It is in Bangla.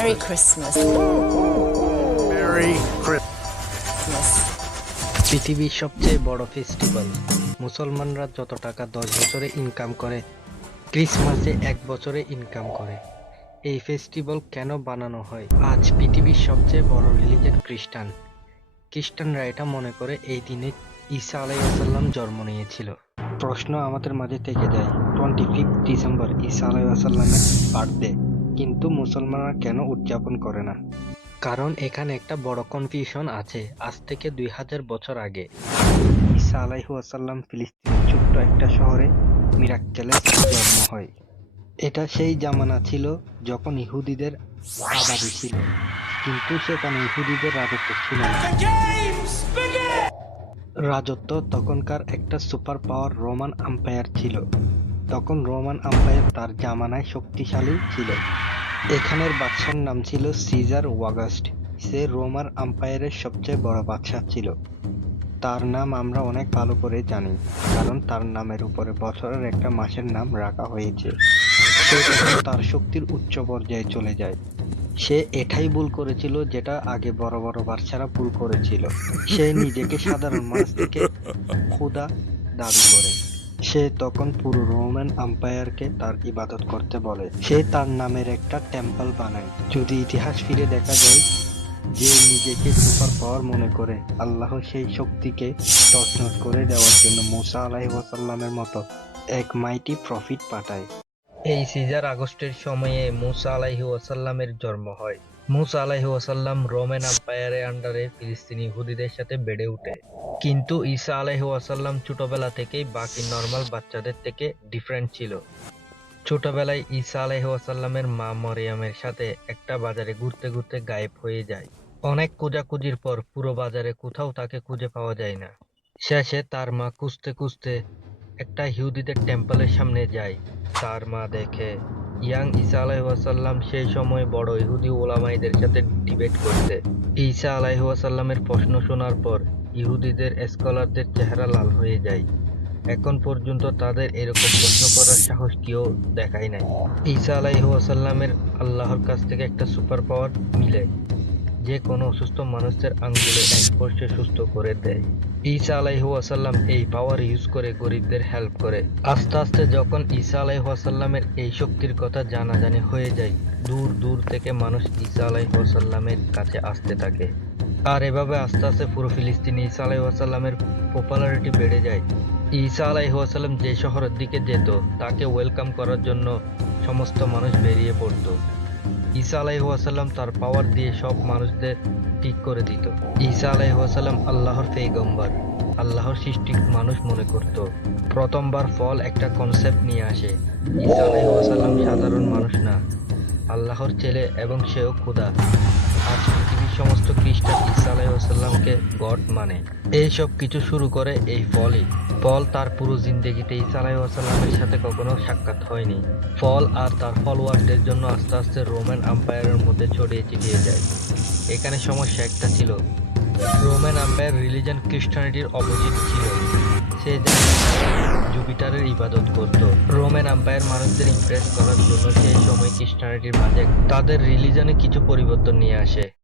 Merry Christmas. Merry Christmas. পৃথিবীর সবচেয়ে বড় ফেস্টিভ্যাল। মুসলমানরা যত টাকা 10 বছরে ইনকাম করে, ক্রিসমাসে 1 বছরে ইনকাম করে। এই ফেস্টিভ্যাল কেন বানানো হয়? আজ পৃথিবীর সবচেয়ে বড় রিলিজন খ্রিস্টানরা এটা মনে করে এই দিনে ঈসা আলাইহিসসালাম জন্ম নিয়েছিল। প্রশ্ন আমাদের মাঝে থেকে যায়, 25 ডিসেম্বর ঈসা আলাইহিসসালামের বার্থডে, কিন্তু মুসলমানরা কেন উদযাপন করে না? কারণ এখানে একটা বড় কনফিউশন আছে। আজ থেকে 2000 বছর আগে ঈসা আলাইহিসসালাম ফিলিস্তিনের ছোট্ট একটা শহরে মিরাক্কেলে জন্ম হয়। এটা সেই জামানা ছিল যখন ইহুদিদের আবাদি ছিল, কিন্তু সেখানে ইহুদিদের রাজত্ব ছিল না। রাজত্ব তখনকার একটা সুপার পাওয়ার রোমান আম্পায়ার ছিল। তখন রোমান আম্পায়ার তার জামানায় শক্তিশালী ছিল। এখানের বাদশার নাম ছিল সিজার ওয়াগাস্ট। সে রোমান আম্পায়ারের সবচেয়ে বড় বাদশা ছিল। তার নাম আমরা অনেক ভালো করে জানি, কারণ তার নামের উপরে বছরের একটা মাসের নাম রাখা হয়েছে। সে তখন তার শক্তির উচ্চ পর্যায়ে চলে যায়। সে এটাই ভুল করেছিল যেটা আগে বড় বড় বাদশারা ভুল করেছিল। সে নিজেকে সাধারণ মানুষ থেকে খোদা দাবি করে। সে তখন পুরো রোমান আম্পায়ারকে তার ইবাদত করতে বলে। সে তার নামের একটা টেম্পল বানায়। যদি ইতিহাস ফিরে দেখা যায়, যে নিজেকে সুপার পাওয়ার মনে করে, আল্লাহ সেই শক্তিকে তছনছ করে দেওয়ার জন্য মুসা আলাইহিসসালামের মতো এক মাইটি প্রফিট পাঠায়। এই সিজার আগস্টের সময়ে মুসা আলাইহিসসালামের জন্ম হয়। মুসা আলাইহিসসালাম রোমান আম্পায়ারের আন্ডারে ফিলিস্তিনি ইহুদিদের সাথে বেড়ে ওঠে। কিন্তু ঈসা আলাইহিসসালাম ছোটবেলা থেকেই বাকি নর্মাল বাচ্চাদের থেকে ডিফারেন্ট ছিল। ছোটবেলায় ঈসা আলাইহিসসালামের মা মরিয়মের সাথে একটা বাজারে ঘুরতে ঘুরতে গায়েব হয়ে যায়। অনেক খোঁজাখুঁজির পর পুরো বাজারে কোথাও তাকে খুঁজে পাওয়া যায় না। শেষে তার মা খুঁজতে খুঁজতে একটা ইহুদিদের টেম্পলের সামনে যায়। তার মা দেখে ইয়াং ঈসা আলাইহিসসালাম সেই সময় বড় ইহুদি ওলামাইদের সাথে ডিবেট করতে। ঈসা আলাইহিসসালামের প্রশ্ন শোনার পর ইহুদিদের স্কলারদের চেহারা লাল হয়ে যায়। এখন পর্যন্ত তাদের এরকম প্রশ্ন করার সাহস কেউ দেখায় নাই। ঈসা আলাইহিসসালামের আল্লাহর কাছ থেকে একটা সুপার পাওয়ার মিলে, যে কোনো অসুস্থ মানুষের আঙ্গুলে এক স্পর্শে সুস্থ করে দেয়। ঈসা আলাইহিসসালাম এই পাওয়ার ইউজ করে গরিবদের হেল্প করে। আস্তে আস্তে যখন ঈসা আলাইহিসসালামের এই শক্তির কথা জানাজানি হয়ে যায়, দূর দূর থেকে মানুষ ঈসা আলাইহিসসালামের কাছে আসতে থাকে। আর এভাবে আস্তে আস্তে পুরো ফিলিস্তিনে ঈসা আলাইহিসসালামের পপুলারিটি বেড়ে যায়। ঈসা আলাইহিসসালাম যে শহরের দিকে যেত, তাকে ওয়েলকাম করার জন্য সমস্ত মানুষ বেরিয়ে পড়ত। ঈসা আলাইহিসসালাম তার পাওয়ার দিয়ে সব মানুষদের ঠিক করে দিত। ঈসা আলাইহিসসালাম আল্লাহর পেগম্বর, আল্লাহর সৃষ্টি মানুষ মনে করত। প্রথমবার ফল একটা কনসেপ্ট নিয়ে আসে। ঈসা আলাইহিসসালাম সাধারণ মানুষ না, আল্লাহর ছেলে, এবং সেও খোদা। আজ পৃথিবীর সমস্ত খ্রিস্টান ঈসা আলাইহিসসালামকে গড মানে। এই সব কিছু শুরু করে এই ফলই। পল তার পুরো জিন্দেগিতে ঈসা আলাইহিসসালামের সাথে কখনো সাক্ষাৎ হয়নি। পল আর তার ফলোয়ারদের জন্য আস্তে আস্তে রোমান আম্পায়ারের মধ্যে ছড়িয়ে ছিটিয়ে যায়। এখানে সমস্যা একটা ছিল, রোমান আম্পায়ার রিলিজন খ্রিস্টানিটির অপোজিট ছিল। সে জুপিটারের ইবাদত করত। রোমান আম্পায়ার মানুষদের ইমপ্রেস করার জন্য সেই সময় খ্রিস্টানিটির মাঝে তাদের রিলিজনে কিছু পরিবর্তন নিয়ে আসে।